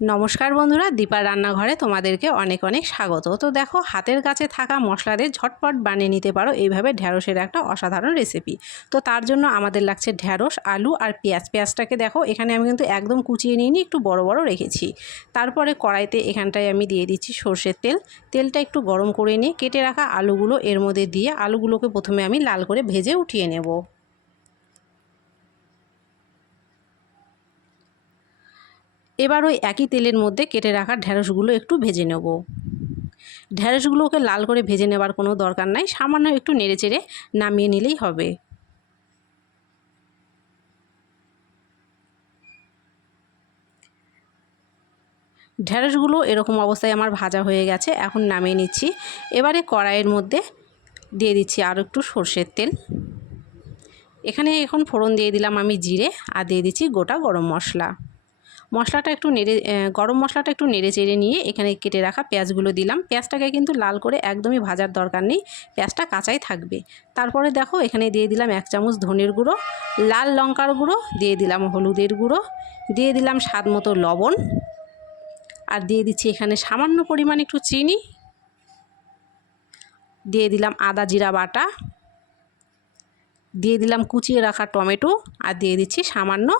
নমস্কার বন্ধুরা, দীপার রান্নাঘরে তোমাদেরকে অনেক অনেক স্বাগত। তো দেখো, হাতের কাছে থাকা মশলা দিয়ে ঝটপট বানিয়ে নিতে পারো এইভাবে ঢ্যাঁড়সের একটা অসাধারণ রেসিপি। তো তার জন্য আমাদের লাগছে ঢ্যাঁড়স, আলু আর পেঁয়াজ। পেঁয়াজটাকে দেখো এখানে আমি কিন্তু একদম কুচিয়ে নিইনি, একটু বড় বড় রেখেছি। তারপরে কড়াইতে এখানটায় আমি দিয়ে দিচ্ছি সর্ষের তেল। তেলটা একটু গরম করে নিয়ে কেটে রাখা আলুগুলো এর মধ্যে দিয়ে আলুগুলোকে প্রথমে আমি লাল করে ভেজে উঠিয়ে নেব। এবার ওই একই তেলের মধ্যে কেটে রাখা ঢ্যাঁড়সগুলো একটু ভেজে নেব। ঢ্যাঁড়সগুলোকে লাল করে ভেজে নেবার কোনো দরকার নাই, সামান্য একটু নেড়েচেড়ে নামিয়ে নিলেই হবে। ঢ্যাঁড়সগুলো এরকম অবস্থায় আমার ভাজা হয়ে গেছে, এখন নামিয়ে নিচ্ছি। এবারে কড়াইয়ের মধ্যে দিয়ে দিচ্ছি আরও একটু সর্ষের তেল। এখানে এখন ফোড়ন দিয়ে দিলাম আমি জিরে, আর দিয়ে দিচ্ছি গোটা গরম মশলা। গরম মশলাটা একটু নেড়ে চেড়ে নিয়ে এখানে কেটে রাখা পেঁয়াজগুলো দিলাম। পেঁয়াজটাকে কিন্তু লাল করে একদমই ভাজার দরকার নেই, পেঁয়াজটা কাঁচাই থাকবে। তারপরে দেখো এখানে দিয়ে দিলাম 1 চামচ ধনের গুঁড়ো, লাল লঙ্কার গুঁড়ো, দিয়ে দিলাম হলুদের গুঁড়ো, দিয়ে দিলাম স্বাদ মতো লবণ, আর দিয়ে দিচ্ছি এখানে সামান্য পরিমাণ একটু চিনি, দিয়ে দিলাম আদা জিরা বাটা, দিয়ে দিলাম কুচিয়ে রাখা টমেটো, আর দিয়ে দিচ্ছি সামান্য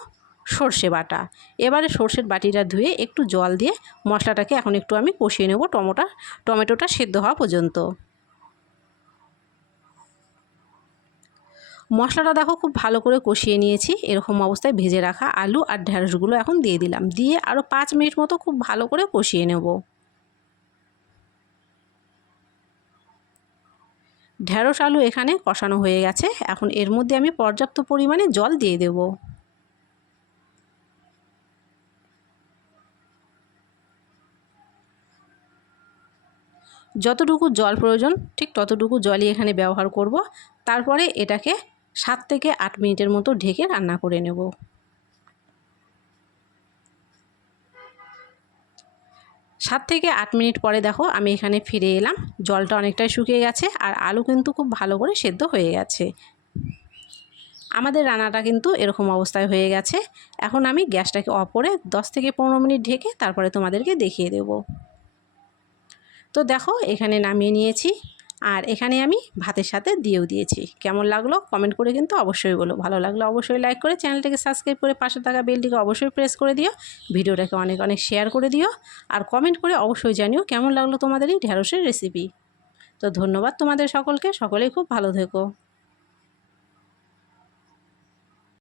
সর্ষে বাটা। এবারে সর্ষের বাটিটা ধুয়ে একটু জল দিয়ে মশলাটাকে এখন একটু আমি কষিয়ে নেব টমেটোটা সেদ্ধ হওয়া পর্যন্ত। মশলাটা দেখো খুব ভালো করে কষিয়ে নিয়েছি। এরকম অবস্থায় ভেজে রাখা আলু আর ঢ্যাঁড়সগুলো এখন দিয়ে দিলাম, দিয়ে আরও 5 মিনিট মতো খুব ভালো করে কষিয়ে নেব। ঢ্যাঁড়স আলু এখানে কষানো হয়ে গেছে, এখন এর মধ্যে আমি পর্যাপ্ত পরিমাণে জল দিয়ে দেব। যতটুকু জল প্রয়োজন ঠিক ততটুকু জলই এখানে ব্যবহার করব। তারপরে এটাকে 7 থেকে 8 মিনিটের মতো ঢেকে রান্না করে নেব। 7 থেকে 8 মিনিট পরে দেখো আমি এখানে ফিরে এলাম। জলটা অনেকটাই শুকিয়ে গেছে আর আলু কিন্তু খুব ভালো করে সেদ্ধ হয়ে গেছে। আমাদের রান্নাটা কিন্তু এরকম অবস্থায় হয়ে গেছে। এখন আমি গ্যাসটাকে অফ করে 10 থেকে 15 মিনিট ঢেকে তারপরে তোমাদেরকে দেখিয়ে দেব। তো দেখো এখানে নামিয়ে নিয়েছি, আর এখানে আমি ভাতের সাথে দিয়েও দিয়েছি। কেমন লাগলো কমেন্ট করে কিন্তু অবশ্যই বলো। ভালো লাগলে অবশ্যই লাইক করে চ্যানেলটাকে সাবস্ক্রাইব করে পাশে থাকা বেলটিকে অবশ্যই প্রেস করে দিও। ভিডিওটাকে অনেক অনেক শেয়ার করে দিও, আর কমেন্ট করে অবশ্যই জানিও কেমন লাগলো তোমাদের এই ঢ্যাঁড়সের রেসিপি। তো ধন্যবাদ তোমাদের সকলকে, সকলেই খুব ভালো থেকো।